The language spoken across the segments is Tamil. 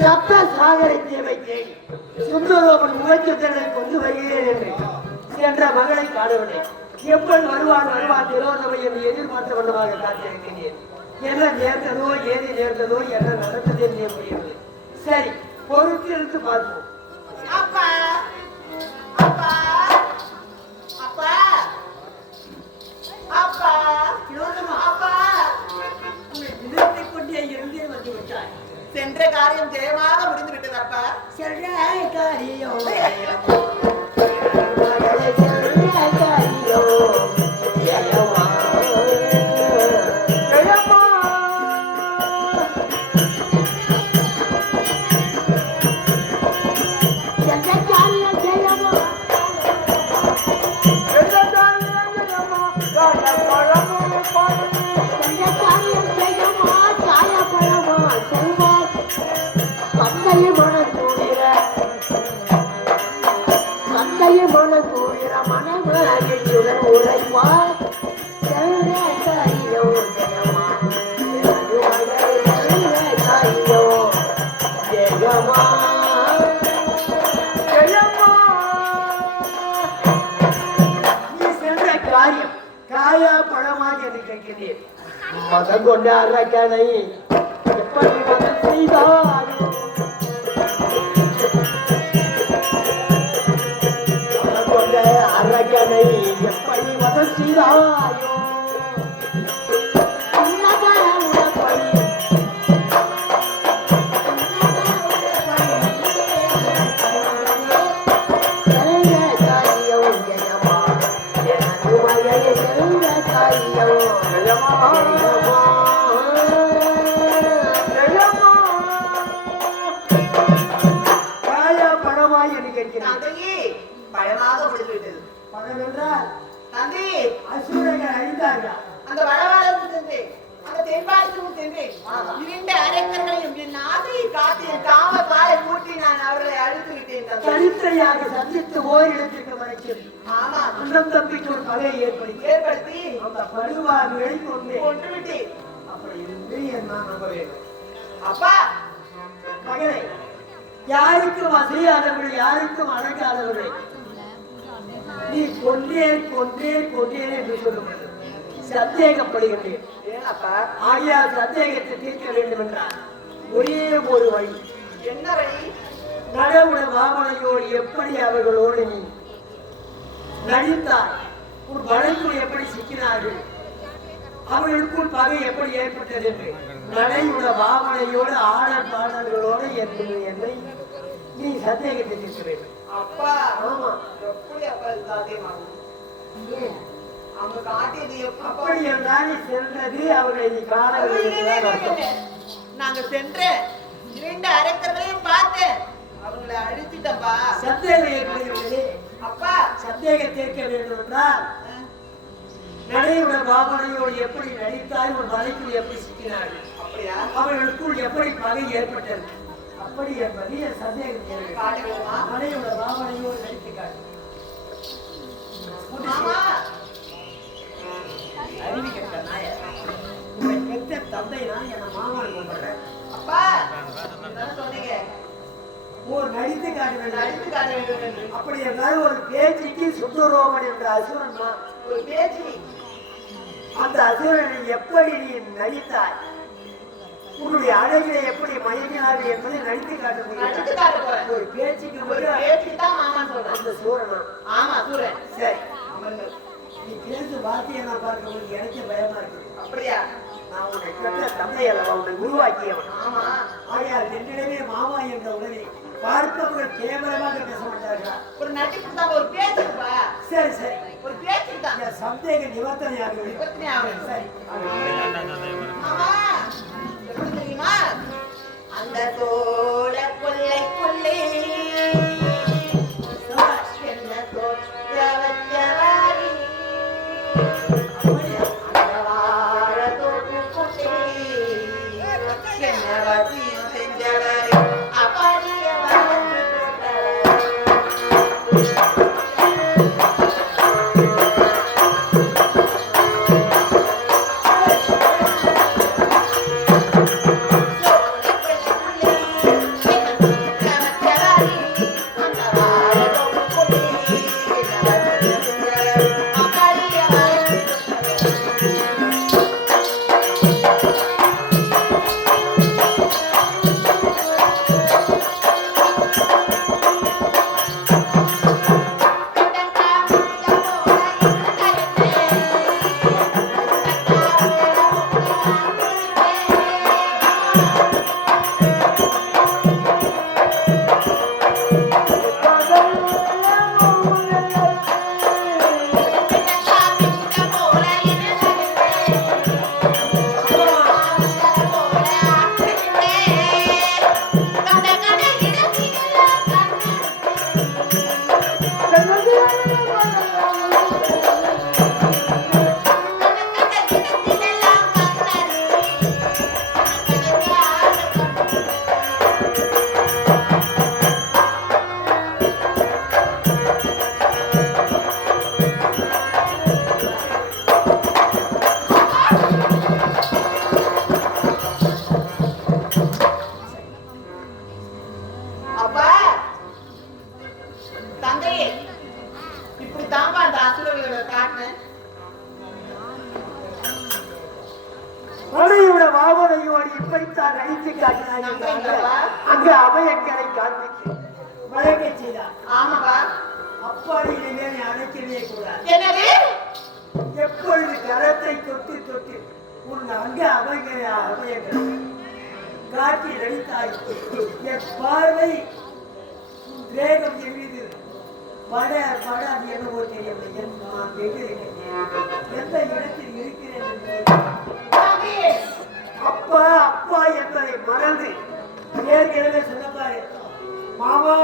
சப்த சாகரத்தை வைத்தேன் சுந்தரோபன் முகச்சத்திரனை கொண்டு வருகிறேன் என்று சென்ற மகளை காணவில்லை. எப்பொழுது வருவான் திரோதமை என்று எதிர்பார்த்த வண்ணமாக காத்திருக்கிறேன். என்ன நேர்ந்ததோ ஏது நேர்ந்ததோ என்ன நடந்தது என்று முடியவில்லை. சரி, பொறுத்திருந்து பார்ப்போம். அப்பா அப்பா அப்பா அப்பா அப்பா நிறுத்திக் கொண்டே இருந்தே வந்து விட்டாய். சென்ற காரியம் ஜெயமாக முடிந்து விட்டது அப்பா. சென்ற காரியம் மதம் கொண்ட அரக்கனை எப்படி மதம் செய்தார்? மதம் கொண்ட அரக்கனை எப்படி மதம் செய்தார்? அந்த வடவாளமும் சென்றேன், அந்த தென்பாலத்தும் சென்றேன். இரண்டு அரக்கர்களையும் என் ஆசையை காட்டி என் காம காலை மூட்டி நான் அவர்களை அழித்து விட்டேன். தனித்தனியாக சந்தித்து ஓரிடத்திற்கு மறைச்சது. ஆமா, அண்ணன் தம்பிக்கு ஒரு பகையை ஏற்படுத்தி அந்த பருவாகளை கொண்டு விட்டேன். அப்படி இருந்து என்ன நம்ப வேண்டும்? அப்பா மகனை யாருக்கும் அசையாதவர்கள், யாருக்கும் அடங்காதவர்கள் நீ கொண்டேன் என்று சொல்லுவது சந்தேகப்படுகின்றேன். ஆகையால் சந்தேகத்தை தீர்க்க வேண்டும் என்றால் ஒரே ஒரு வழி. என்ன வழி? நடவுட மாமனையோடு எப்படி அவர்களோடு நீ நடித்தாய், உன் வழக்குள் எப்படி சிக்கினார்கள், அவர்களுக்குள் பகை எப்படி ஏற்பட்டது என்று நடையுட மாமனையோடு ஆடல் பாடல்களோடு என்னை நீ சந்தேகத்தை தீர்க்க வேண்டும். அப்பா ஆமா, எப்படி அப்பா சாத்தியமாகும்? அவங்க காட்டியது அப்படி என்றால் சென்றது அவர்களை நீ காணவில்லை. நாங்க சென்ற இரண்டு அரக்கர்களையும் பார்த்தேன், அவங்களை அழிச்சிட்டப்பா. சந்தேகம் ஏற்படுகிறது. அப்பா சந்தேகம் தீர்க்க வேண்டும் என்றால் நடையுட பாவனையோடு எப்படி நடித்தாய், ஒரு வலைக்குள் எப்படி சிக்கினார்கள், அப்படியா அவர்களுக்குள் எப்படி பகை ஏற்பட்டது, அப்படி என்பது என் சந்தேகம். நடையுட பாவனையோடு நடித்து காட்டு. அறிவி கட்ட நாய உங்களை பெற்ற தந்தை நான் என மாமான் கொண்டுறேன். அப்பா சொன்னீங்க ஒரு நடித்து காட்ட வேண்டும், அழித்து காட்ட வேண்டும் என்று. அப்படி என்றால் ஒரு பேச்சுக்கு சுந்தரோமன் என்ற அசுரன் ஒரு பேச்சு, அந்த அசுரனை எப்படி நீ நடித்தாய், உன்னுடைய அழகிலே எப்படி மயங்கினார்கள் என்பதை நடித்து காட்ட முடியும். ஒரு பேச்சுக்கு தான் மாமா சொல்றேன். அந்த சூரனா? ஆமா சூரன். சரி, நீ பேசு வார்த்தையை நான் பார்க்கும்போது எனக்கு பயமா இருக்கு. அப்படியா? தந்தை அல்லவா உன்னை உருவாக்கியவன். ஆமா. ஆகையால் என்னிடமே மாமா என்ற உடனே பார்ப்பவர்கள் கேவலமாக பேச மாட்டார்களா? ஒரு நட்டிப்பு தான், ஒரு பேச்சுப்பா. சரி சரி, ஒரு பேச்சு தான். என் சந்தேக நிவர்த்தனையாக பிரச்சனை ஆகும். சரி. ஆமா, எப்படி தெரியுமா? அந்த தோள கொள்ளை கொள்ளை என்ன தோற்றவச்சவாரி அந்த வாழ தோப்பு கொள்ளை என்ன வசியம் செஞ்சவரை அப்படிய வளர்ந்து மழையோட வாவனையோடு இப்படித்தான் நடித்து காட்டினாங்க. அங்கு அபயக்கரை காண்பித்து மழைக்க செய்தார். ஆமாப்பா. அப்பாடி இனிமேல் அழைக்கவே கூடாது. என்னது? எப்பொழுது கரத்தை தொட்டு தொட்டு உன் அங்க அபயக்கரை காட்டி நடித்தாய். என் பார்வை வேகம் எவ்விது பட பட என்னவோ தெரியவில்லை. நான் எந்த இடத்தில் இருக்கிறேன் என்று அப்பா அப்பா என்பதை மறந்து ஏற்கனவே சொன்னப்பாரு மாமா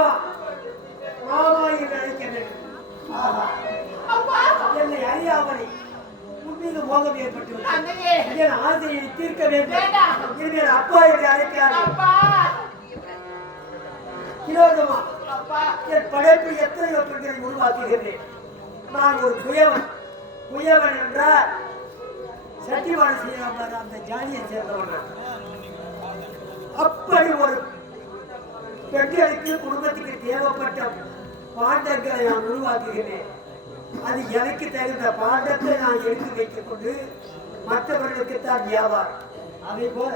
மாமா என்று அழைக்க வேண்டும். என்னை அறியாமலை உன்மீது மோகம் ஏற்பட்டு என் ஆசையை தீர்க்க வேண்டும். இனிமேல் அப்பா என்று அழைக்கிறார். வினோதமா என் படைப்பு எத்தனையோ பெண்களை உருவாக்குகிறேன். நான் ஒரு குயவன். குயவன் என்றால் சட்டிவாடு செய்யாமல் அந்த ஜாதியை சேர்ந்தவன். அப்படி ஒரு பெண்களுக்கு குடும்பத்துக்கு தேவைப்பட்ட பாண்டங்களை நான் உருவாக்குகிறேன். அது எனக்கு தகுந்த பாண்டத்தை நான் எடுத்து வைத்துக் கொண்டு மற்றவர்களுக்கு தான் வியாபாரம். அதே போல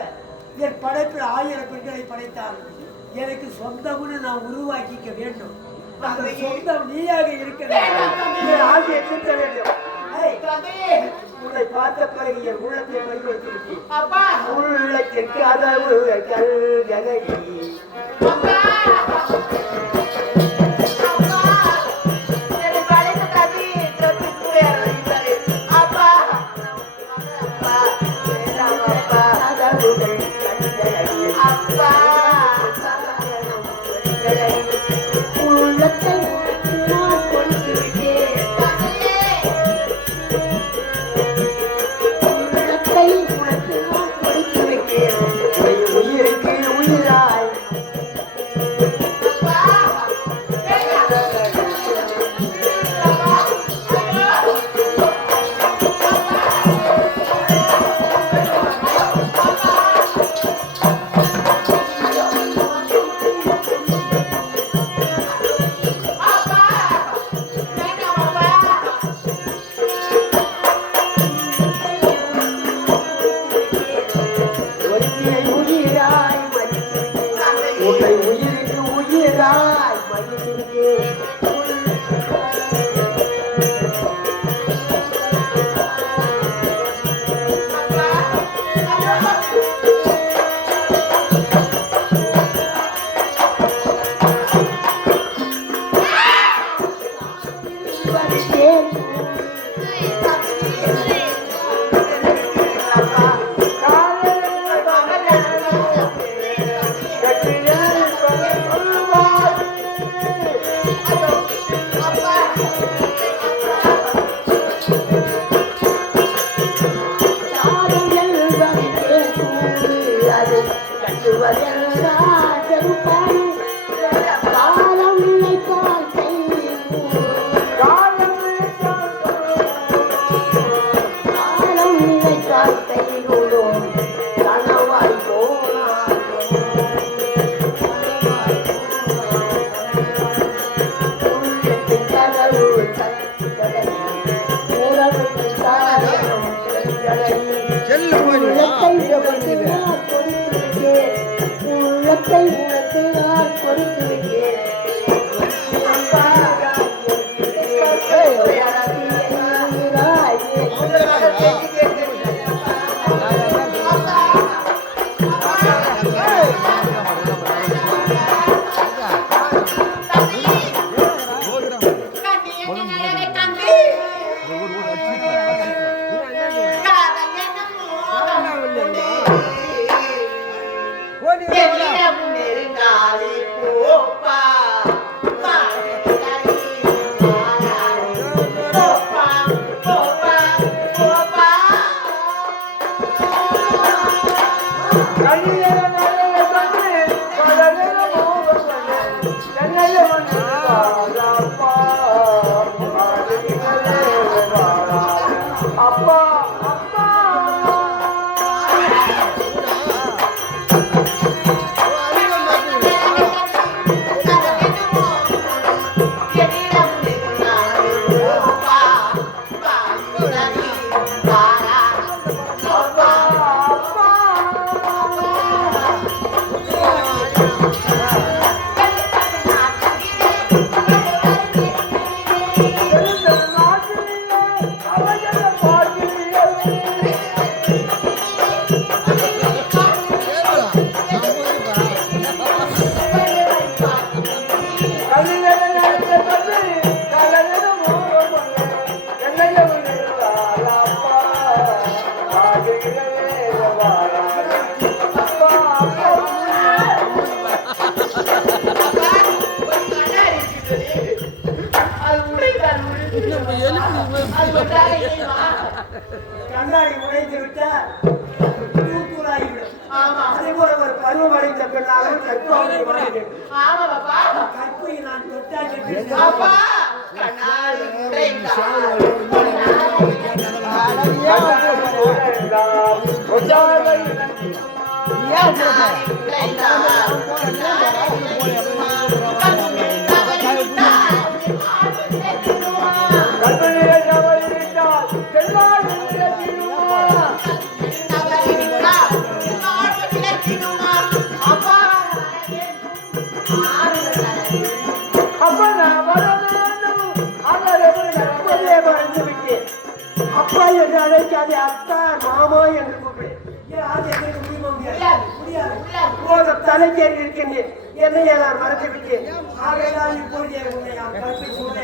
என் படைப்பில் 1000 பெண்களை படைத்தால் எனக்கு சொந்தம்னு நான் உருவாக்கிக்க வேண்டும். அந்த சொந்தம் நீயாக இருக்க வேண்டும். ஆசையை தீர்க்க வேண்டும். உன்னை பார்த்த பிறகு என் உள்ளத்தை பயன்படுத்தி உள்ளத்திற்கு அதவு கல்கலை காலம் என்பதே கூறு அது கட்டுவதெல்லாம் செருப்பாடு காலம் நினைத்தால் காலம் நினைத்தால் கைகூடும் கனவாய் போனார் கதவு உள்ளத்தை உனக்கு நான் கொடுத்து விட்டேன் கண்ணாடி உடைந்து விட்டால் தூக்குறாய்விடும். அதே போல ஒரு பருவம் அடைந்த பெண்ணாலும் கற்பை நான் தொட்டால் அப்பா என்று அழைக்காதே, அத்தா மாமா என்று கூப்பிடு. தலைக்கேறி இருக்கின்றேன், என்னையே நான் மறந்து விட்டேன். ஆகையால் இப்பொழுதே உன்னை நான் கற்பை சூழ்நிலை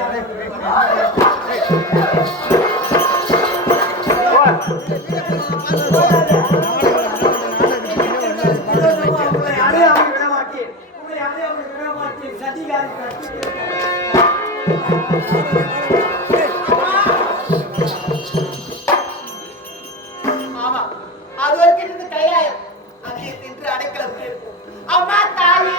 அடையாமல் விடமாட்டேன், உன்னை அடையாமல் விடமாட்டேன். சதிகாரி அம்மா தாயே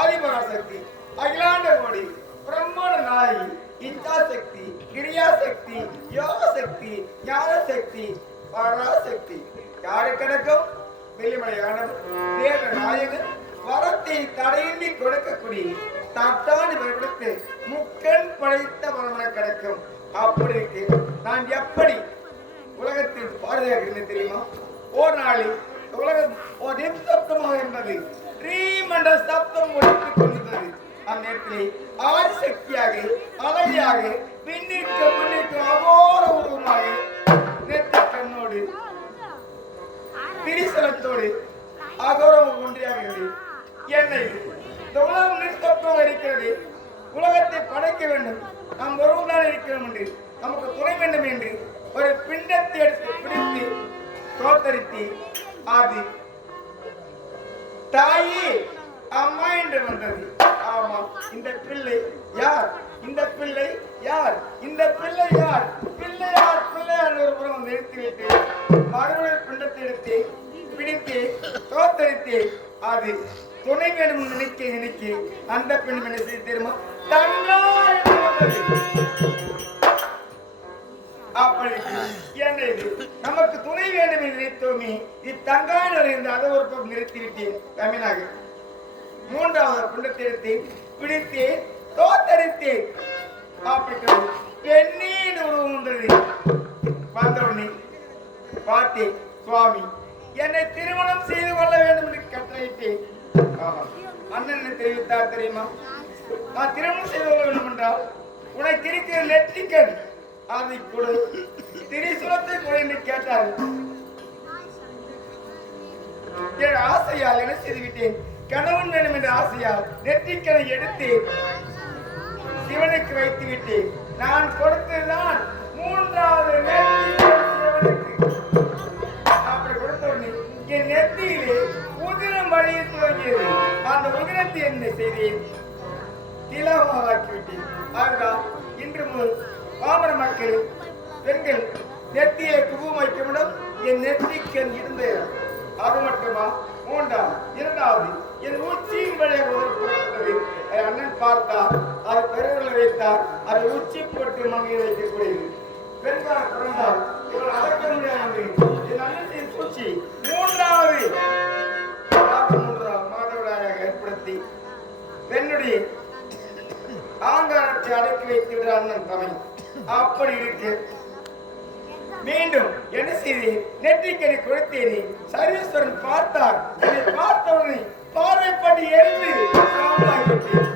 ஆதிபராசக்தி, அகிலாண்ட கோடி, பிரம்மண நாயகி, இச்சாசக்தி, கிரியாசக்தி, யோகசக்தி, ஞானசக்தி, பராசக்தி. யாரு கிடக்கும்? வெள்ளிமலையானவர், தேவ நாயகன், வரத்தை தடையின்றி கொடுக்கக்கூடிய தட்டாண்டு விடுத்து முக்கண் படைத்த பரமன கிடக்கும். அப்படி இருக்கு. நான் எப்படி உலகத்தில் பாதுகாக்கிறேன் தெரியுமா? ஒரு நாளில் உலகம் ஒரு நிசப்தமாக இருந்தது. ஸ்ரீமண்ட சப்தம் ஒழித்துக் கொண்டிருந்தது. அந்த நேரத்திலே ஆதிசக்தியாக அழகியாக பின்னிற்கு முன்னிற்கு அகோர உருவமாக நெத்த கண்ணோடு திரிசலத்தோடு அகோரம் ஒன்றியாக இருந்தது. என்னை இந்த உலகம் நிசப்தமாக இருக்கிறது. உலகத்தை படைக்க வேண்டும், நாம் ஒருவன் இருக்கிறோம் என்று, நமக்கு துணை வேண்டும் என்று ஒரு பிண்டத்தை எடுத்து பிடித்து தோத்தரித்து அது தாயி அம்மா என்று வந்தது. ஆமா, இந்த பிள்ளை யார்? இந்த பிள்ளை யார்? இந்த பிள்ளை யார்? பிள்ளையார் பிள்ளையார் ஒரு புறம் நிறுத்திவிட்டு மறுபடியும் பிண்டத்தை எடுத்து பிடித்து தோத்தரித்து அது துணை வேண்டும் நினைக்க அந்த பெண் என்ன செய்ய தெரியுமா? தங்காய் அப்படி என்ன நமக்கு துணை வேண்டும் என்று நினைத்தோமே, இத்தங்கான இருந்து அதை ஒரு பக்கம் நிறுத்திவிட்டேன். தமிழாக மூன்றாவது பிண்டத்தை எடுத்து பிடித்து தோத்தரித்தேன். அப்படி பெண்ணின் உருவம் ஒன்றது வந்தவுடனே பார்த்தேன். சுவாமி என்னை திருமணம் செய்து கொள்ள வேண்டும் என்று கட்டளையிட்டேன். அண்ணன் தெரிவித்தார் தெரியுமா? நான் திருமணம் செய்து கொள்ள வேண்டும் என்றால் உனக்கு இருக்கிற நெற்றிக்கண் அதை கொடு, திரிசுரத்தை கொடு என்று கேட்டார். என் ஆசையால் என்ன செய்துவிட்டேன்? கணவன் வேண்டும் என்ற ஆசையால் நெற்றிக்கணை எடுத்து சிவனுக்கு வைத்து விட்டேன். நான் கொடுத்ததுதான் மூன்றாவது சிவனுக்கு. அப்படி கொடுத்தவுடனே என் நெத்தியிலே உதிரம் வழியை துவங்கியது. அந்த உதிரத்தை என்ன செய்தேன்? திலகமாக்கிவிட்டேன். அதுதான் இன்று முதல் பாமர மக்கள் பெண்கள் நெத்தியை குங்குமம் வைக்கப்படும். என் நெற்றிக்கண் இருந்த அது மட்டுமா? மூன்றாம் இரண்டாவது என் உச்சியின் வழியை உதவிப்பட்டது. அண்ணன் பார்த்தார், அது பெருவில் வைத்தார், அது உச்சி போட்டு மங்கையை வைக்கக்கூடியது. பெண்கள் பிறந்தால் இவள் அடக்க முடியாது. என் அண்ணன் பூச்சி மூன்றாவது மாதவிடாயாக ஏற்படுத்தி பெண்ணுடைய ஆங்காரத்தை அடக்கி வைத்து விட அண்ணன் தமிழ். அப்படி இருக்கு. மீண்டும் என்ன செய்து நெற்றிக்கணி கொடுத்தேனே சர்வேஸ்வரன் பார்த்தார். என்னை பார்த்தவனை பார்வைப்பட்டு எரிந்து சாம்பலாகிவிட்டேன்.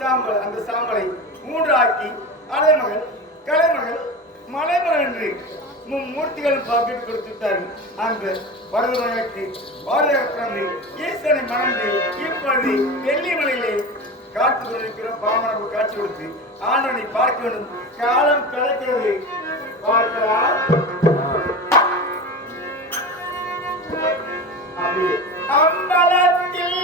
சாம்பல் அந்த சாம்பலை 3 ஆக்கி அலைமகள் கலைமகள் மலைமகள் என்று மூர்த்திகளும் பார்த்துட்டு கொடுத்துட்டார்கள். அந்த வரதனுக்கு பாதுகாப்பு ஈசனை மணந்து இப்பொழுது வெள்ளிமலையிலே காத்து கொண்டிருக்கிறோம். பாமரப்பு காட்சி கொடுத்து ஆண்டவனை பார்க்க வேண்டும். காலம் கிடைக்கிறது, பார்க்கலாம். அம்பலத்தில்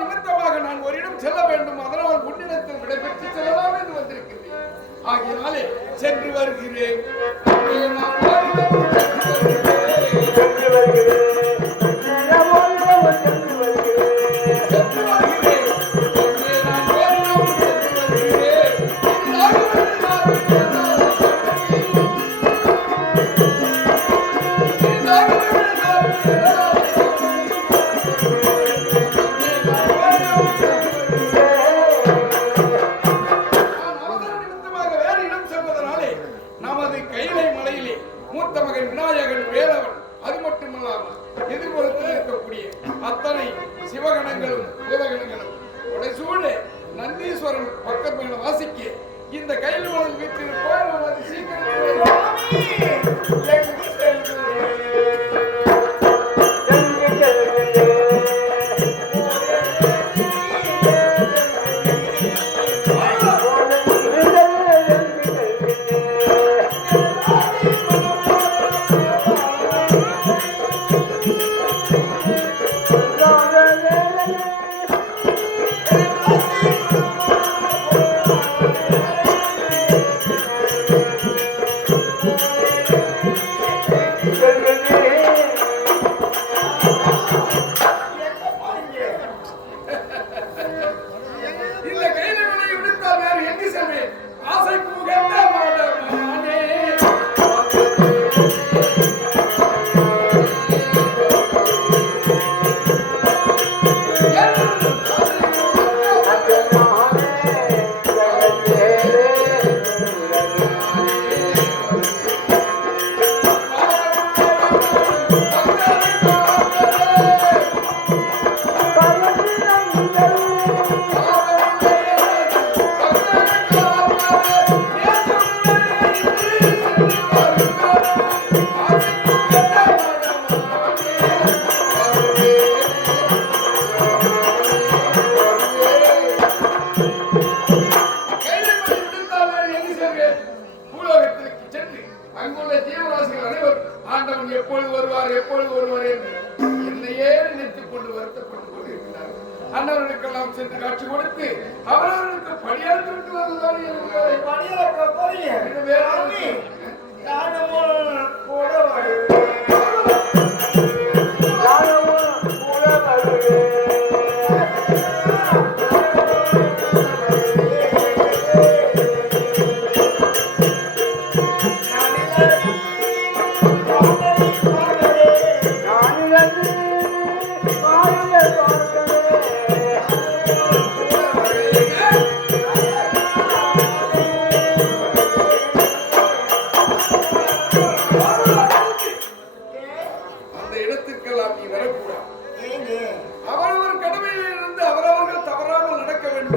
நிமித்தமாக நான் ஒரு இடம் செல்ல வேண்டும். அதனால் முன்னிடத்தில் விடைபெற்று செல்லலாம் என்று வந்திருக்கிறேன். ஆகியனாலே சென்று வருகிறேன். அத்தனை சிவகணங்களும் பூதகணங்களும் உடைசூழ நந்தீஸ்வரன் பக்கத்தில் வாசிக்க இந்த கையில் வீட்டில் போய் சீக்கிரம் அண்ணவர்களுக்கெல்லாம் சென்று காட்சி கொடுத்து அவர்களுக்கு பணியாற்றிட்டு வருவதால்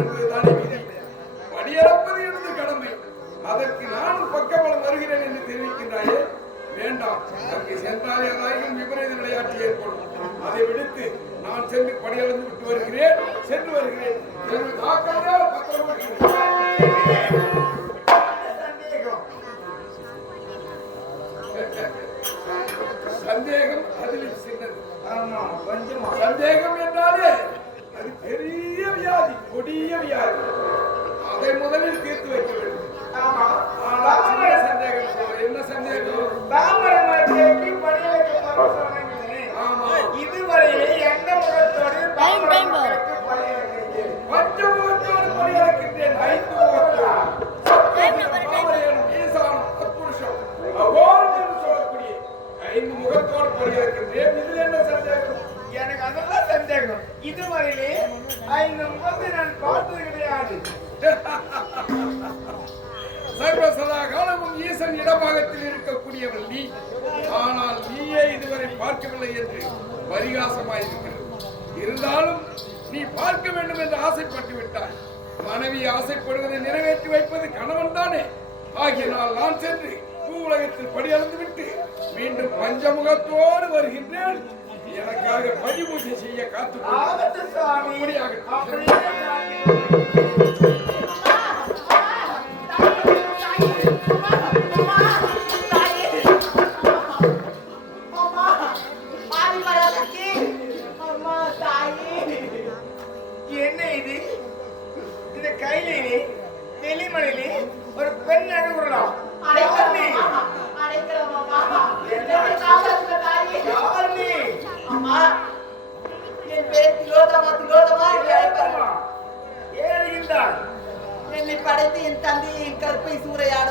என்பதுதானே விதி. படியளப்பது எனது கடமை. அதற்கு நானும் பக்கபலம் வருகிறேன் என்று தெரிவிக்கின்றாயே. வேண்டாம், அங்கு சென்றாலே அதாயும் விபரீத விளையாட்டு ஏற்படும். அதை விடுத்து நான் சென்று படியளந்து விட்டு வருகிறேன். சென்று வருகிறேன். சந்தேகம் அதில் சின்னது. சந்தேகம் என்றாலே அது பெரிய வியாதி, கொடிய வியாதி. அதை முதலில் தீர்த்து வைக்க வேண்டும். சந்தேகம் என்ன சந்தேகம்? இதுவரையிலே எந்த முகத்தோடு பஞ்சமுகத்தோடு பணியாற்றுகின்றேன். 5 முகத்தோடு சொல்லக்கூடிய 5 முகத்தோடு பணியாற்றுகின்றேன். இதில் என்ன சந்தேகம்? எனக்கு அதெல்லாம் சந்தேகம். இதுவரையிலே 5 முகத்தை நான் பார்த்தது கிடையாது. சர்வசதா காலமும் ஈசன் இடபாகத்தில் இருக்கக்கூடியவள் நீ. ஆனால் நீயே இதுவரை பார்க்கவில்லை என்று பரிகாசமாயிருக்கிறது. இருந்தாலும் நீ பார்க்க வேண்டும் என்று ஆசைப்பட்டு விட்டாய். மனைவி ஆசைப்படுவதை நிறைவேற்றி வைப்பது கணவன் தானே. ஆகியனால் நான் சென்று பூ உலகத்தில் படியளந்து விட்டு மீண்டும் பஞ்சமுகத்தோடு வருகின்றேன். எனக்காக பரிபூஜை செய்ய என்ன இது? இந்த கையிலே வெளிமணிலே ஒரு பெண் அழுகுறலாம். என்னை படைத்து என் தந்தையை என் கற்பை சூறையாட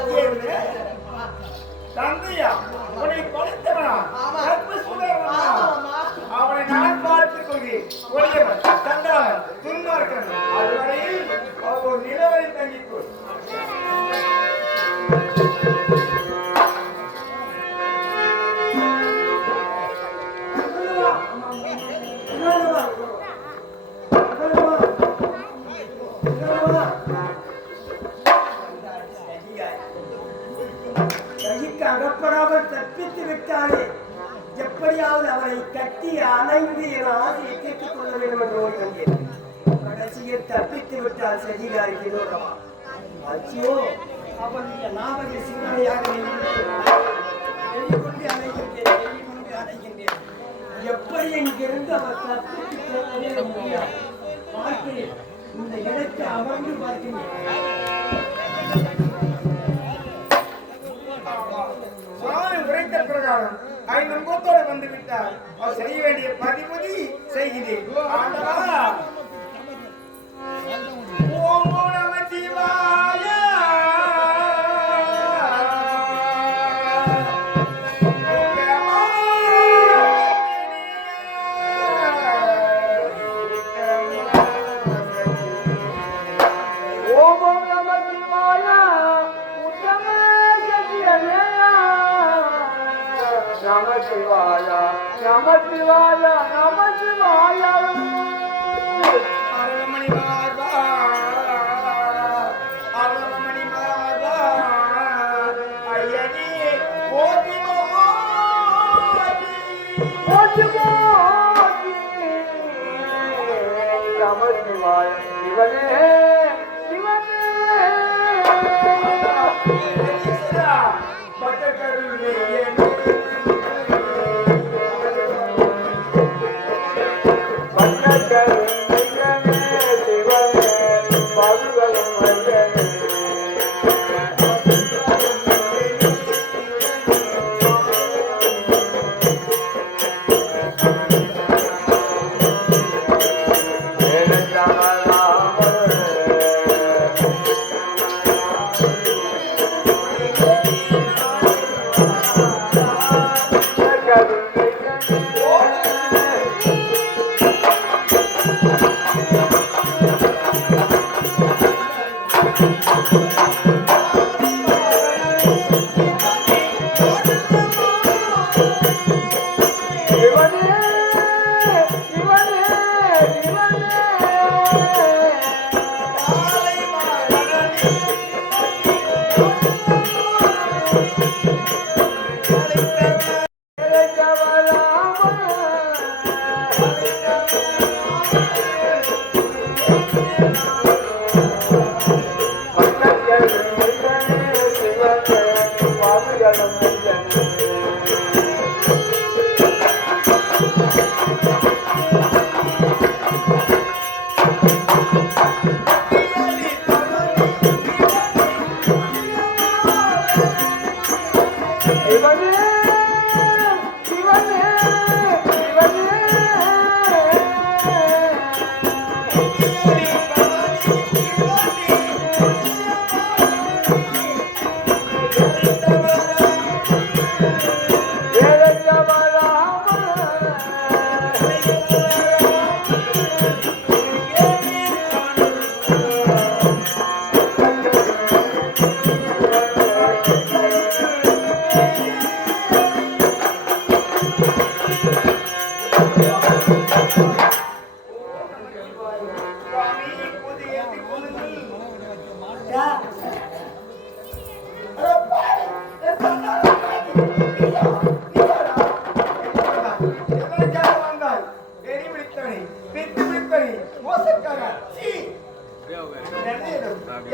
தந்தையா? உன்னை படைத்தவனா? அவனை நான் பார்த்துக் கொள்கிறேன். ஒளியவன், தந்தாவன், துன்மார்க்கன். அதுவரையில் அவர் ஒரு நிலவரை தங்கிக்கொள். அகப்படாமல் தப்பித்து விட்டாலே எப்படியாவது அவரை கட்டி அணைந்து என ஆசையை கேட்டுக் கொள்ள வேண்டும் என்று ஓடி வந்தேன். கடைசியில் தப்பித்து விட்டால் சதிகாரி வினோதமா. அச்சோ, அவன் நாவகை சிந்தனையாக வெளிக்கொண்டு அணைகின்றேன். எப்படி இங்கிருந்து அவர் தப்பித்து செல்லவே முடியாது. பார்க்கிறேன், இந்த இடத்தை அமர்ந்து பார்க்கிறேன். உரைத்த பிரகாரம் 5 முகத்தோடு வந்து விட்டார். அவர் செய்ய வேண்டிய பதிபதி செய்கிறேன். ஓம் நம சிவாய. அரவமணி மார்பா, அரவமணி மார்பா, ஐயனே போற்றி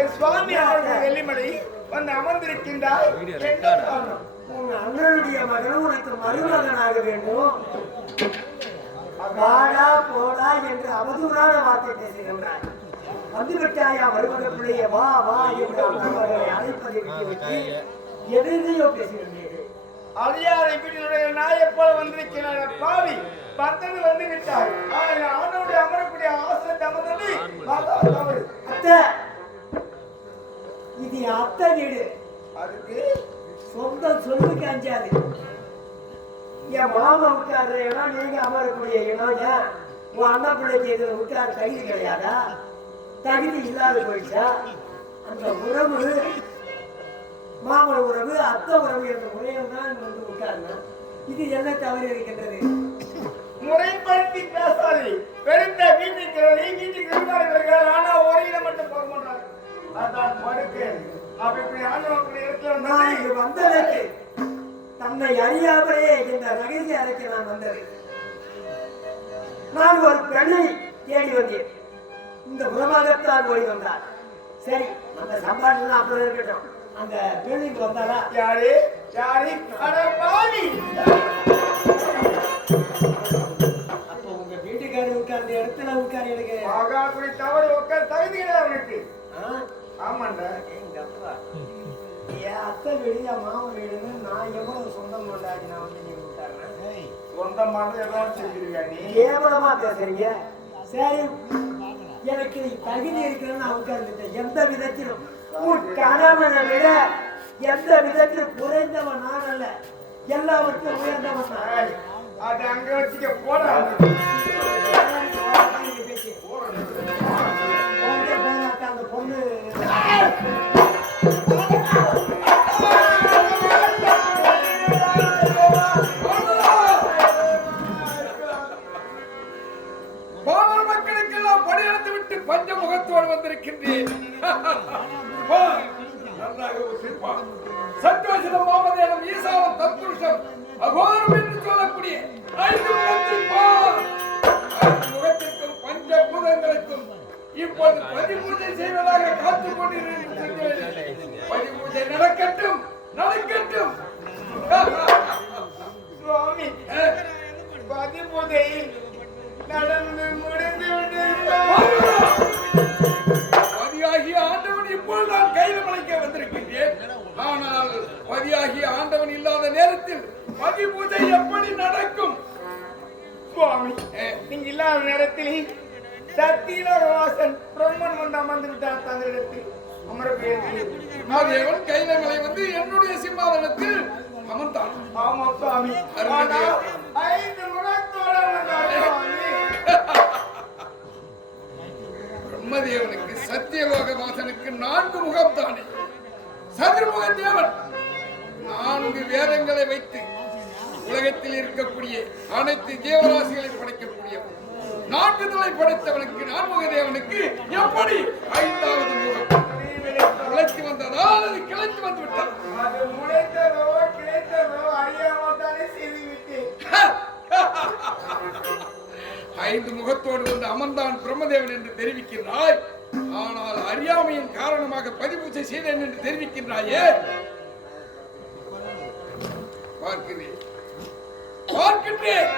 என் சுவாமி அவர்கள் வெள்ளிமலை வந்து அமர்ந்திருக்கின்றாய். என்ன காரணம்? உன் அண்ணனுடைய மகன் உனக்கு மருமகனாக வேண்டும். வாடா போடா என்று அவதூறான வார்த்தை பேசுகின்றாய். வந்துவிட்டாயா மருமக பிள்ளைய, வா வா என்று மருமகளை அழைப்பதை விட்டு எதையோ பேசுகின்றீர்கள். அழியாரை வீட்டினுடைய நாயை போல வந்திருக்கிறார் பாவி. பந்தது வந்து விட்டாய். ஆண்டவனுடைய அமரக்கூடிய ஆசிரியத்தை அமர்ந்தது தவறு. அத்தை, இது அத்தை வீடு. அதுக்கு சொந்த சொல்லுக்கு அஞ்சாது. என் மாமா உட்கார்ற இடம் நீங்க அமரக்கூடிய இடம். ஏன் உன் அண்ணா பிள்ளைக்கு இது உட்கார தகுதி கிடையாதா? தகுதி இல்லாத போயிடுச்சா? அந்த உறவு மாமன உறவு அத்தை உறவு என்ற முறையில் தான் வந்து உட்கார்னா இது என்ன தவறு இருக்கின்றது? முறைப்படுத்தி பேசாதே. பெருந்த வீட்டுக்கு வருகிறார்கள். ஆனா ஒரு இடம் மட்டும் போக மாட்டாங்க. அதான் படுக்கை. அப்படி ஆண்டவனுடைய இடத்துல நான் இங்கு வந்ததற்கு தன்னை அறியாமலே இந்த ரகசிய அறைக்கு நான் வந்தது. நான் ஒரு பெண்ணை தேடி வந்தேன். இந்த உலகத்தான் ஓடி வந்தார். சரி, அந்த சம்பாஷணம் அப்புறம் இருக்கட்டும். அந்த பெண்ணுக்கு வந்தாரா? யாரு யாரு? அட பாவி. அப்போ உங்க வீட்டுக்காரர் உட்கார்ந்த இடத்துல உட்கார். எனக்கு ஆகாக்குடி தவறு உட்கார் தகுதி கிடையாது அவனுக்கு. ஆமாண்டா. எங்க அப்பா என் அத்தை வீடு என் மாமன் வீடுன்னு நான் எவ்வளவு சொந்தம் கொண்டாடி நான் வந்து நீங்க உட்கார்றேன். சொந்தமான எல்லாம் செஞ்சிருக்கா நீ? கேவலமா பேசுறீங்க. சரி, எனக்கு தகுதி இருக்கிறேன்னு நான் உட்கார்ந்துட்டேன். எந்த விதத்திலும் உன் கணவனை விட எந்த விதத்திலும் குறைந்தவன் நான் அல்ல. எல்லாவற்றும் உயர்ந்தவன் நான். அது அங்க வச்சுக்க போட. அந்த பொண்ணு மக்களுக்கெல்லாம் பணியெடுத்து விட்டு பஞ்ச முகத்தோடு வந்திருக்கின்றேன். சத்யோசித மாமதேனம் ஈசாவம் தத்புருஷம் அகோரம் என்று சொல்லக்கூடிய 5 முகத்திற்கும் பஞ்ச பூதங்களுக்கும் இப்போது பதிபூஜை செய்வதாக காத்துக் கொண்டிருக்கிறேன். பதிபூஜை நடக்கட்டும் நடக்கட்டும். சுவாமி, பதிபூஜை நடந்து முடிந்து பதியாகிய ஆண்டவன் இப்போது நான் கையில் மலைக்க வந்திருக்கின்றேன். ஆனால் பதியாகிய ஆண்டவன் இல்லாத நேரத்தில் பதி பூஜை எப்படி நடக்கும்? சுவாமி, நீங்க இல்லாத நேரத்தில் சத்தியவாசன் பிரம்மன் வந்து அமர்ந்து விட்டார் தங்களிடத்தில். தேவன் கையில மலை வந்து என்னுடைய சிம்மாதனத்தில் அமர்ந்தான். ஆமா சுவாமி. 5 முகத்தோட வந்தார் சுவாமி. பிரம்மதேவனுக்கு சத்தியலோக வாசனுக்கு 4 முகம் தானே. சதுர்முக தேவன் 4 வேதங்களை வைத்து உலகத்தில் இருக்கக்கூடிய அனைத்து ஜீவராசிகளை படைக்கக்கூடியவன். 4 தலை படைத்தவனுக்கு 4 தேவனுக்கு எப்படி 5வது முகம் கிளச்சி வந்ததால் அது கிளச்சி வந்து விட்டார். அது முளைத்ததோ கிடைத்ததோ அறியாமல் தானே செய்து விட்டேன். 5 முகத்தோடு வந்து அமர்ந்தான் பிரம்மதேவன் என்று தெரிவிக்கின்றாய். ஆனால் அறியாமையின் காரணமாக பதிபூஜை செய்தேன் என்று தெரிவிக்கின்றாயே. பார்க்கின்றேன்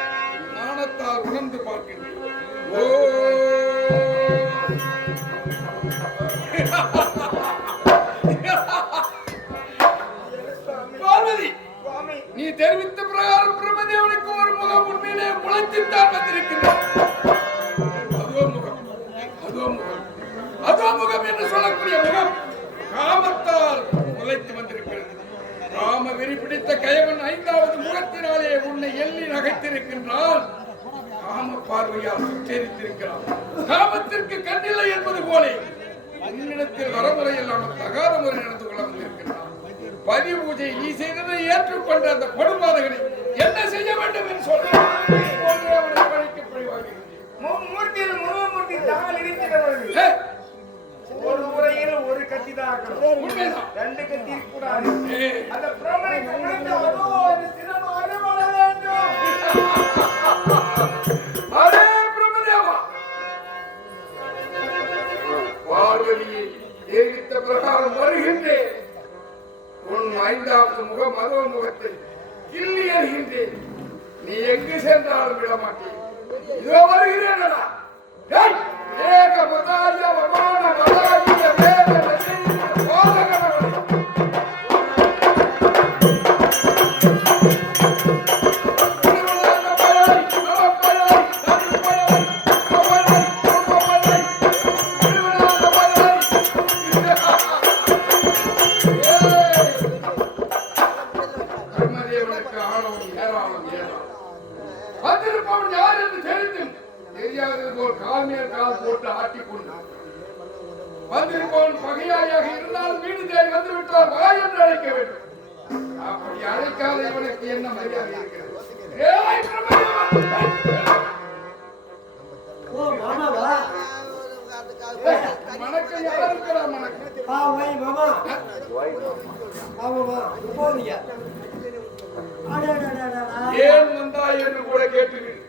நாணத்தால் உணர்ந்து பார்க்கின்றேன். ஓ பார்வதி, நீ தெரிவித்த பிரகாரம் பிரம்மதேவனுக்கு ஒரு முகம் உண்மையிலே முளைத்துத்தான் வந்திருக்கின்றார். அதோ முகம், அதோ முகம், அதோ முகம் என்று சொல்லக்கூடிய முகம் காமத்தால் முளைத்து வந்திருக்கிறது. காம வெறி பிடித்த கயவன் 5வது முகத்தினாலே உன்னை எள்ளி நகைத்திருக்கின்றான். காம பார்வையால் சுற்றெரித்திருக்கிறான். காமத்திற்கு கண்ணில்லை என்பது போல உன்னிடத்தில் வரமுறை இல்லாமல் தகாத முறை நடந்து கொள்ள வந்திருக்கின்றான். பதி பூஜை நீ செய்ததை ஏற்றுக்கொண்ட அந்த படுபாதகனை என்ன செய்ய வேண்டும் என்று சொல்றேன். ஒரு முறையில் ஒரு கத்தி தான் இருக்கணும். உண்மைதான். 2 கத்தி கூடாது. அந்த பிரமனை கண்டு அதோ ஒரு சினம் அறுபட வேண்டும். அரே பிரம்மதேவா, பார்வதி பார்வதியை தெரிவித்த பிரகாரம் வருகின்றேன். உன் 5வது முகம் மதவ முகத்தை கிள்ளி எறிகின்றேன். நீ எங்கு சென்றாலும் விட மாட்டேன். இதோ வருகிறேனடா. வந்திருப்பவன் யார் என்று தெரிந்தும் தெரியாதது போல் கால் மேல் கால் போட்டு ஆட்டிக் கொண்டான். வந்திருப்பவன் பகையாளியாக இருந்தாலும் வீடு தேடி வந்து விட்டால் வா என்று அழைக்க வேண்டும். அப்படி அழைக்காத இவனுக்கு என்ன மரியாதை இருக்கிறது? ஏய் ஓ மாமாவா? மணக்க யார் இருக்கிறா? மணக்க மாமா மாமா போறீங்க. ஏன் வந்தாய் என்று கூட கேட்டுகிறேன்.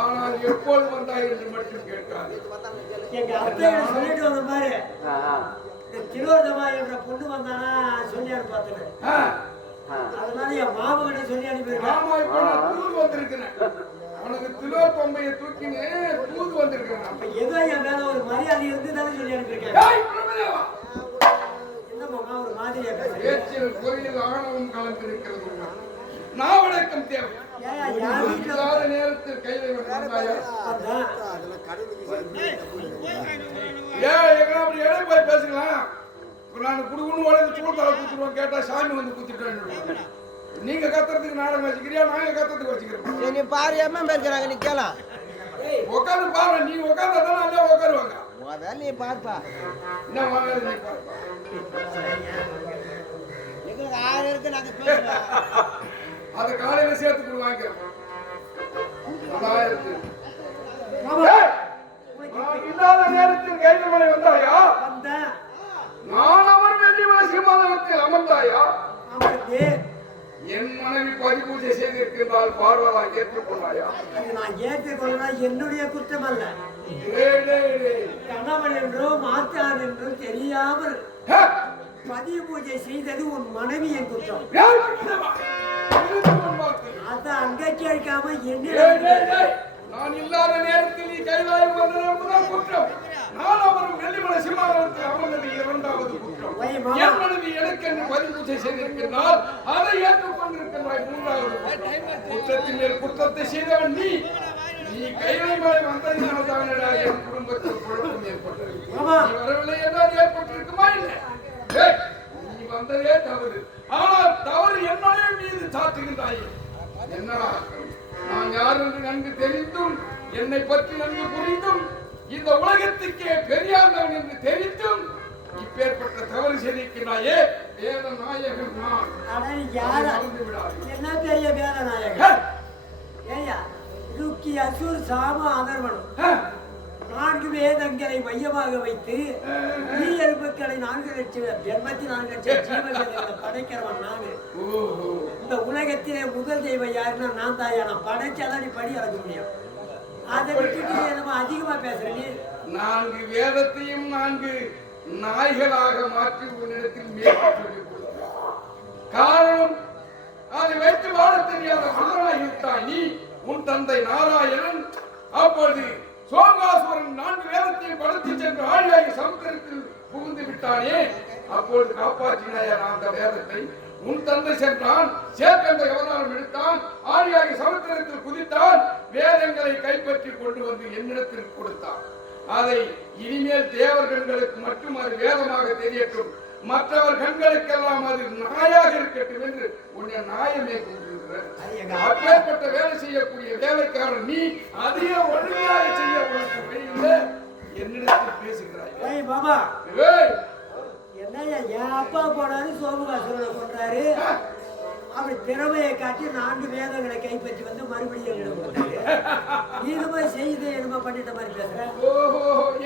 ஆனால் எப்போது வந்தாய் என்று மட்டும் கேட்காது. எங்க அத்தையோட சொல்லிட்டு வந்த மாதிரி திலோதமா என்ற பொண்ணு வந்தானா சொல்லி அனுப்பாத்தேன். அதனால என் மாமா கிட்ட சொல்லி அனுப்பியிருக்கேன். ஆமா, இப்ப நான் தூது வந்திருக்கிறேன். உனக்கு திலோ பொம்மையை தூக்கின்னு தூது வந்திருக்கிறேன். அப்ப ஏதோ என் மேல ஒரு மரியாதை இருந்து தானே சொல்லி அனுப்பியிருக்கேன். என்ன மாமா ஒரு மாதிரியா பேசுறீங்க? பேச்சில் கோயில் ஆணவம் கலந்திருக்கிறது. நாவடக்கம் தேவை. இல்லாத நேரத்தில் கையில வந்தாயா? ஏன் எங்க அப்படி இடம் போய் பேசுக்கலாம். நான் குடுக்கணும் உடனே சூழ்த்தால குத்துருவோம். கேட்டா சாமி வந்து குத்திட்டு நீங்க கத்துறதுக்கு நாடகம் வச்சுக்கிறியா? நாங்க கத்துறதுக்கு வச்சுக்கிறோம். நீ பாரு எம்மா பேசுறாங்க, நீ கேளா உட்காந்து பாரு. நீ உட்காந்துதான் நல்லா உட்காருவாங்க. முதல்ல நீ பார்ப்பா. என்ன வாங்க நீ பாரு. எங்களுக்கு 6 இருக்கு, நாங்க பேசுறோம். அதை காலையில சேர்த்து கொடுவாங்க. இல்லாத நேரத்தில் கைதமலை வந்தாயா? நான் அவர் வெள்ளிமலை சிம்மாசனத்தில் அமர்ந்தாயா? என் மனைவி பரிபூஜை செய்திருக்கிறால் பார்வதா ஏற்றுக்கொண்டாயா? நான் ஏற்றுக்கொள்ளா என்னுடைய குற்றம் அல்ல. கணவன் என்றோ மாற்றான் என்றோ தெரியாமல் பதிய பூஜை செய்தது உன் மனைவியின் குற்றம். அத அங்க கேட்காம என்ன? நான் இல்லாத நேரத்தில் நீ கைலாயம் வந்தது என்பதுதான் குற்றம். நான் அவரும் வெள்ளிமலை சிம்மாசனத்தில் அமர்ந்தது 2வது குற்றம். என் மனைவி எனக்கு என்று பரிபூஜை செய்திருக்கிறால் அதை ஏற்றுக்கொண்டிருக்கிறாய் 3வது குற்றத்தின் மேல் குற்றத்தை செய்தவன் நீ. நீ கைலாயமலை வந்ததினால் தானடா என் குடும்பத்தில் குழப்பம் ஏற்பட்டது. நீ வரவில்லை என்றால் ஏற்பட்டிருக்குமா? இல்லை. நீ வந்ததே தவறு. ஆனால் தவறு என்னுடைய மீது சாட்டுகின்றாயே. என்னடா நான் யார் என்று நன்கு தெரிந்தும், என்னை பற்றி நன்கு புரிந்தும், இந்த உலகத்துக்கே பெரியார்ந்தவன் என்று தெரிந்தும் இப்பேற்பட்ட தவறு செய்திருக்கிறாயே. வேத நாயகன் நான். என்ன பெரிய வேத நாயகன்? ஏயா ருக்கி அசூர் சாம அதர்வனம் 4 வேதங்களை மையமாக வைத்து இயல்புக்களை 4 லட்சம் 84 லட்சம் ஜீவன்களை படைக்கிறவன் நானு. இந்த உலகத்திலே முதல் தெய்வம் யாருன்னா நான் தாயா. நான் படைச்சாதான் நீ படி அடைக்க முடியும். அதை விட்டுட்டு நம்ம அதிகமா பேசுறேன். 4 வேதத்தையும் 4 நாய்களாக மாற்றி உன்னிடத்தில் மேற்கொள்ள காரணம் அதை வைத்து வாழ தெரியாத சுந்தரனாகிவிட்டாய் நீ. உன் தந்தை நாராயணன் அப்பொழுது சோமகாசுவரன் 4 வேதத்தையும் படுத்தி சென்று ஆழியாகி சமுத்திரத்தில் புகுந்து விட்டானே. அப்பொழுது காப்பாற்றினாயா அந்த வேதத்தை? உன் தந்தை சென்றான், சேக்கந்த அவதாரம் எடுத்தான், ஆழியாகி சமுத்திரத்தில் குதித்தான், வேதங்களை கைப்பற்றி கொண்டு வந்து என்னிடத்தில் கொடுத்தான். அதை இனிமேல் தேவர் கண்களுக்கு மட்டும் அது வேதமாக தெரியட்டும், மற்றவர் கண்களுக்கெல்லாம் அது நாயாக இருக்கட்டும் என்று உன்னை நாயமே கொண்டிருக்கிறேன். அப்பேற்பட்ட வேலை செய்யக்கூடிய வேலைக்காரன் நீ அதையே ஒழுங்காக செய்ய உனக்கு வெளியில என்னிடத்தில் பேசுகிறாய். பாபா என்னையா என் அப்பா போனாரு சோமகாசுரனை கொண்டாரு. அப்படி திறமையை காட்டி 4 வேதங்களை கைப்பற்றி வந்து மறுபடியும் என்னிடம் கொண்டாரு. இதுமா செய்து என்னமா பண்ணிட்ட மாதிரி பேசுறேன். ஓஹோ,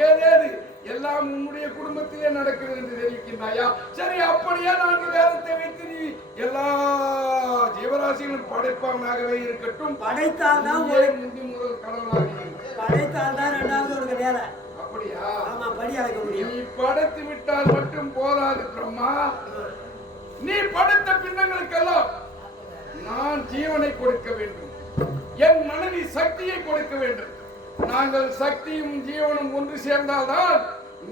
ஏதேது எல்லாம் உன்னுடைய குடும்பத்திலே நடக்கிறது என்று தெரிவிக்கின்றாயா? சரி, அப்படியே 4 வேதத்தை வைத்து நீ எல்லா ஜீவராசிகளும் படைப்பவனாகவே இருக்கட்டும். படைத்தால் தான் முந்தி முதல் கடவுளாக படைத்தால் தான் 2வது உனக்கு வேலை. அப்படியா? ஆமா, படி அளக்க முடியும். நீ படைத்து விட்டால் மட்டும் போதாது பிரம்மா, நீ படைத்த பின்னங்களுக்கெல்லாம் நான் ஜீவனை கொடுக்க வேண்டும், என் மனைவி சக்தியை கொடுக்க வேண்டும். நாங்கள் சக்தியும் ஜீவனும் ஒன்று சேர்ந்தால்தான்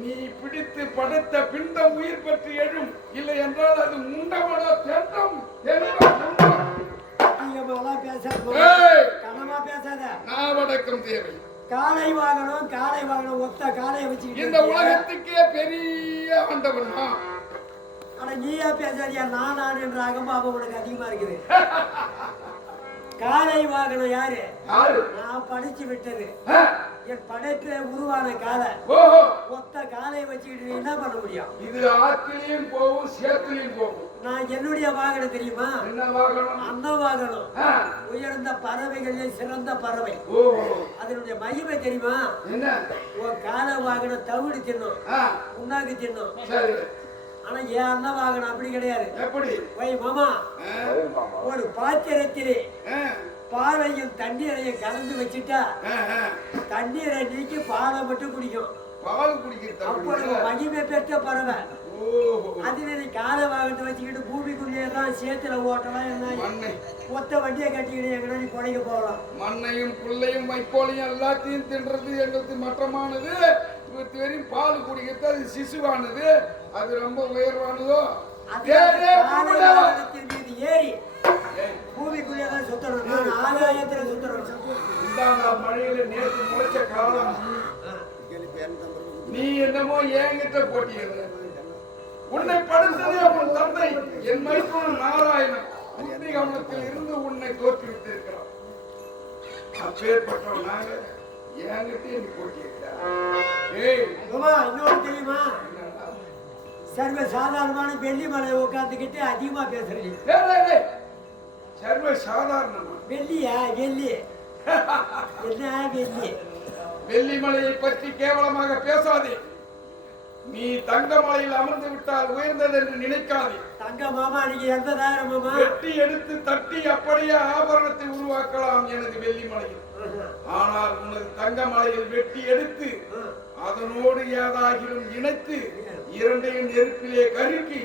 நீ பிடித்து படைத்த பிண்டம் உயிர் பெற்று எழும். இல்லை என்றால் அது முண்டமடோ தென்றம் முண்டம். அதிகமாலாம் பேசாத, ஏய்! கனமா பேசாத. நாவடக்கம் தேவை. காலை வாகனம் ஒத்த காலையை வச்சுக்கிட்டு இந்த உலகத்துக்கே பெரிய ஆண்டவன் தான். ஆனா நீயா பேசாதியா, நான் என்ற அகம்பாவம் உனக்கு அதிகமா இருக்குது. காலை வாகனம் யாரு? யாரு? நான் படிச்சு விட்டது. ஆ? என் படைப்புல உருவான காலை, ஓஹோ, ஒத்த காலையை வச்சுக்கிட்டு நீ என்ன பண்ண முடியும்? இது ஆற்றிலையும் போகும் சேத்திலையும் போகும். நான் என்னுடைய வாகனம் தெரியுமா? என்ன வாகனம்? அந்த வாகனம் ஆ. உயர்ந்த பறவைகளிலே சிறந்த பறவை. ஓஹோ, அதனுடைய மகிமை தெரியுமா? என்ன? உன் கால வாகனம் தவிடு தின்னும், ஆ, புண்ணாக்கு தின்னும். சரி. ஆனா என் அண்ண வாகனம் அப்படி கிடையாது. எப்படி? வை மாமா, ஆ, ஒரு பாத்திரத்திலே ஆ, பாலையும் தண்ணீரையும் கலந்து வச்சுட்டா ஆ, ஆ. தண்ணீரை நீக்கி பாலை மட்டும் குடிக்கும். பால் குடிக்கிறது அப்பொழுது அப்படியா? மகிமை பெற்ற பறவை. ஓஹோ, அதுல நீ கால வாகனத்தை வச்சுக்கிட்டு பூமிக்குள்ளேயே தான் சேத்துல ஓட்டலாம். என்ன மண்ணை மொத்த வண்டியை கட்டிக்கிட்டு எங்கன்னா நீ குறைக்க போகலாம். மண்ணையும் புல்லையும் வைக்கோலையும் எல்லாத்தையும் தின்றது எங்களுக்கு மட்டமானது. இவத்து வரையும் பால் குடிக்கிறது அது சிசுவானது, அது ரொம்ப உயர்வானதோ. அது டேய், டேய், காலை புள்ளா. வாகனத்தின் மீது ஏறி ஏய், பூமிக்குள்ளேயே தான் சுத்தணும். நான் ஆகாயத்துல சுத்தணும். இந்தாண்டா மழையில நேற்று முளைச்ச காலம். நீ என்னமோ என்கிட்ட போட்டியது. உன்னை படைத்ததே உன் தந்தை என் மைத்துனன் நாராயணன் புத்தி கவனத்தில் இருந்து உன்னை தோற்றுவித்து இருக்கிறான். அப்பேற்பட்டவன் நாங்க என்கிட்ட நீ போட்டியிருக்க. ஏய், மாமா, இன்னொரு தெரியுமா? என்னடா? சர்வ சாதாரணமான வெள்ளி மலையை உட்காந்துக்கிட்டு அதிகமா பேசுறீங்க. டேய், டேய், டேய். சர்வ சாதாரணமா வெள்ளியா? வெள்ளி என்ன வெள்ளி? வெள்ளிமலையை பற்றி கேவலமாக பேசாதே. நீ தங்கமலையில் அமர்ந்து விட்டால் உயர்ந்தது என்று நினைக்காதே. தங்க மாமா, நீங்க 80,000 மாமா. வெட்டி எடுத்து தட்டி அப்படியே ஆபரணத்தை உருவாக்கலாம் எனது வெள்ளிமலையில். ஆனால் உனது தங்கமலையில் வெட்டி எடுத்து அதனோடு ஏதாகிலும் இணைத்து இரண்டையும் நெருப்பிலே கருக்கி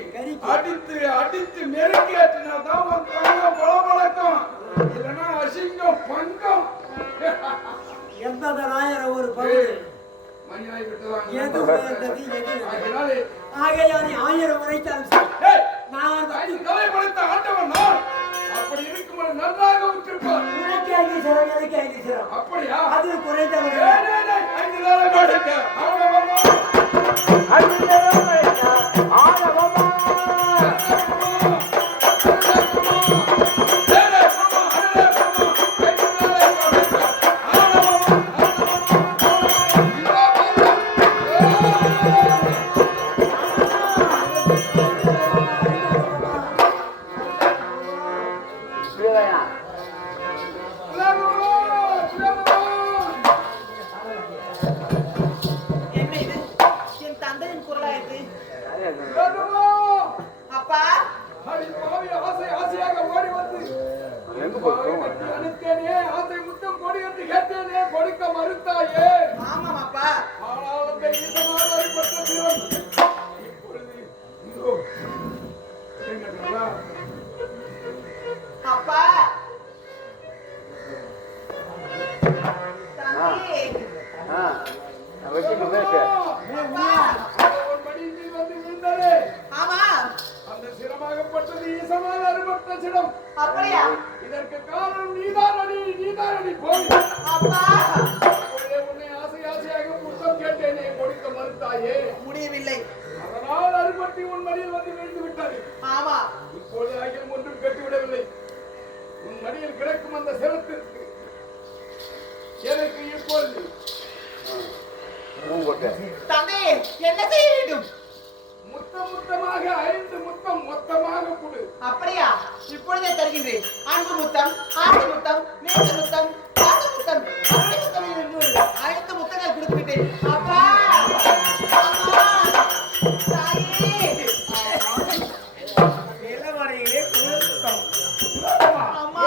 அடித்து அடித்து மெருக்கி ஏற்றினால் தான் ஒரு தங்கம் பளபளக்கும். இல்லைன்னா அசிங்கம் பங்கம். 80,000 ஒரு பவுன். மணியாய் விட்டுதான். எது உயர்ந்தது, எது? அதனாலே ஆகையால் நீ 1000 உரைத்தாலும் சரி, ஏய், நான் ஐந்து தலை படைத்த ஆண்டவன் நான். அப்படி இருக்கும்போது நன்றாக விட்டிருப்பார். உனக்கு ஐதீசரம், எனக்கு ஐதீசரம். அப்படியா? அது குறைந்தவர். டேய், டேய், டேய், ஐந்து தலை படைத்த ஆண்டவன் நான். என்ன இது? என் தந்தையின் குரலாயிற்று. அப்பா, அடி பாவி, ஆசை ஆசையாக ஓடி வந்து கட்டி அணைத்தேனே, ஆசை முத்தம் கொடி என்று கேட்டேனே, கொடுக்க மறுத்தாயே. ஆமாம் அப்பா. ஆனால் அந்த ஈசனாரை பட்ட சிவன் இப்பொழுது இதோ எங்கடா? அப்பா, தம்பி, அப்பா. அவன் மடியில் வந்து விழுந்தாரே, ஆமா, அந்த சிரமாகப்பட்டது ஈசனால் அறுபட்ட சிரம். அப்படியா? இதற்கு காரணம் நீதான் அடி போய். அப்பா, அப்பொழுதே உன்னை ஆசை ஆசையாக முத்தம் கேட்டேனே, கொடுக்க மறுத்தாயே. முடியவில்லை. அதனால் அறுபட்டி உன் மடியில் வந்து விழுந்து விட்டாரு. ஆமா, இப்போது அகிலம் ஒன்றும் கட்டிவிடவில்லை. உன் மடியில் கிடக்கும் அந்த சிரத்திற்கு எனக்கு இப்பொழுது தந்தை, என்ன செய்ய வேண்டும்? முத்தமாக 5 முத்தம் மொத்தமாக கொடு. அப்படியா? இப்பொழுதே தருகின்றேன். அன்பு முத்தம், ஆசை முத்தம், நேச முத்தம், பாச முத்தம், அருளை முத்தம் என்று 5 முத்தங்கள் கொடுத்து விட்டேன். அப்பா, அம்மா, தாயே, அம்மா,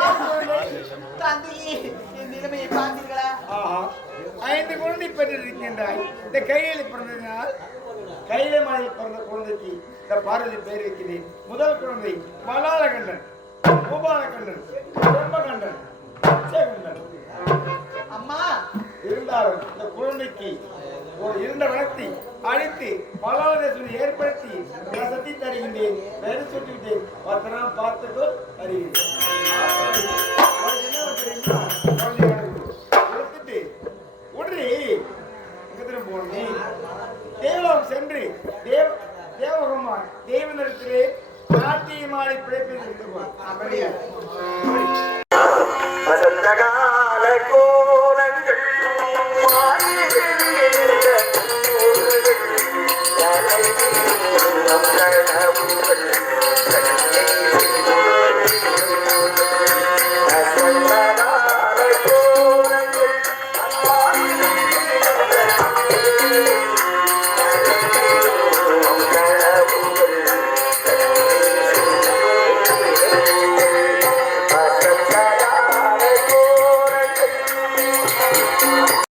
தந்தையே, என் நிலைமையை பார்த்தீர்களா? 5 குழந்தை பெற்றிருக்கின்றாய். இந்த கையில பிறந்ததினால் கையில மாலையில் பிறந்த குழந்தைக்கு இந்த பார்வதி பேர் வைக்கிறேன். முதல் குழந்தை மலாலகண்டன், கோபாலகண்டன், பிரம்மகண்டன், அச்சகண்டன். அம்மா இருந்தாலும் இந்த குழந்தைக்கு ஒரு இருண்ட வனத்தை அழித்து பலாதேசத்தை ஏற்படுத்தி ரசத்தை தருகின்றேன். வேறு சொல்லிவிட்டேன். பத்திரம் பார்த்துக்கோ அறிகிறேன். கொடுத்துட்டு உடனே போனேன். தேவலம் சென்று தேவகம்மா தேவனிடத்திலே நாட்டிய மாலை பிழைப்பில் இருந்து அப்படியா